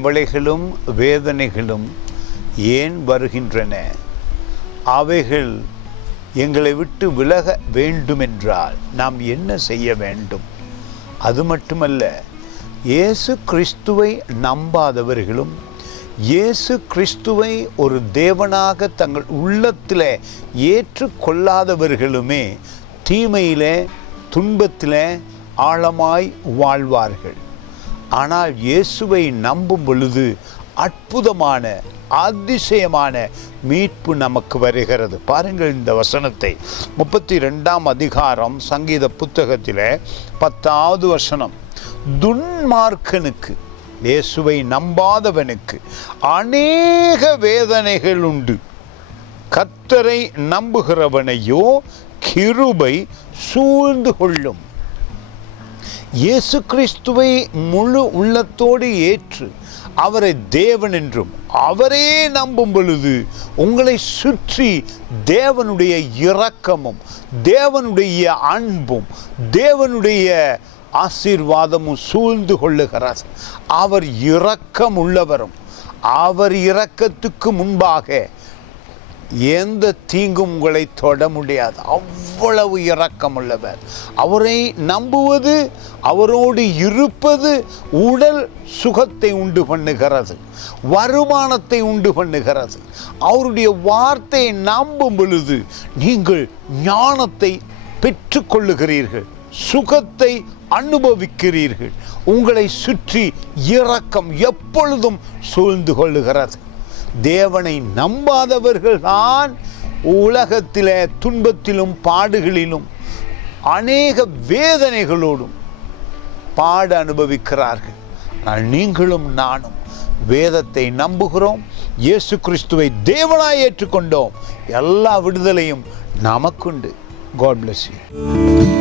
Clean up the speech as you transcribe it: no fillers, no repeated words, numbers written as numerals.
கவலைகளும் வேதனைகளும் ஏன் வருகின்றன? அவைகள் எங்களை விட்டு விலக வேண்டுமென்றால் நாம் என்ன செய்ய வேண்டும்? அது மட்டுமல்ல, இயேசு கிறிஸ்துவை நம்பாதவர்களும் இயேசு கிறிஸ்துவை ஒரு தேவனாக தங்கள் உள்ளத்தில் ஏற்றுக்கொள்ளாதவர்களுமே தீமையிலே துன்பத்திலே ஆழமாய் வாழ்வார்கள். ஆனால் இயேசுவை நம்பும் பொழுது அற்புதமான அதிசயமான மீட்பு நமக்கு வருகிறது. பாருங்கள் இந்த வசனத்தை, 32ஆம் அதிகாரம் சங்கீத புத்தகத்தில் 10வது வசனம். துன்மார்க்கனுக்கு, இயேசுவை நம்பாதவனுக்கு அநேக வேதனைகள் உண்டு, கர்த்தரை நம்புகிறவனையோ கிருபை சூழ்ந்து கொள்ளும். இயேசு கிறிஸ்துவை முழு உள்ளத்தோடு ஏற்று அவரை தேவன் என்றும் அவரே நம்பும் பொழுது உங்களை சுற்றி தேவனுடைய இரக்கமும் தேவனுடைய அன்பும் தேவனுடைய ஆசீர்வாதமும் சூழ்ந்து கொள்ளுகிறார். அவர் இரக்கம் உள்ளவரும், அவர் இரக்கத்துக்கு முன்பாக எந்த தீங்கும் உங்களை தொட முடியாது. அவ்வளவு இரக்கம் உள்ளவர். அவரை நம்புவது, அவரோடு இருப்பது உடல் சுகத்தை உண்டு பண்ணுகிறது, வருமானத்தை உண்டு பண்ணுகிறது. அவருடைய வார்த்தையை நம்பும் பொழுது நீங்கள் ஞானத்தை பெற்றுக்கொள்ளுகிறீர்கள், சுகத்தை அனுபவிக்கிறீர்கள். உங்களை சுற்றி இரக்கம் எப்பொழுதும் சூழ்ந்து கொள்ளுகிறது. தேவனை நம்பாதவர்கள் தான் உலகத்திலே துன்பத்திலும் பாடுகளிலும் அநேக வேதனைகளோடும் பாட அனுபவிக்கிறார்கள். ஆனால் நீங்களும் நானும் வேதத்தை நம்புகிறோம், இயேசு கிறிஸ்துவை தேவனாய் ஏற்றுக்கொண்டோம். எல்லா விடுதலையும் நமக்குண்டு. God bless you.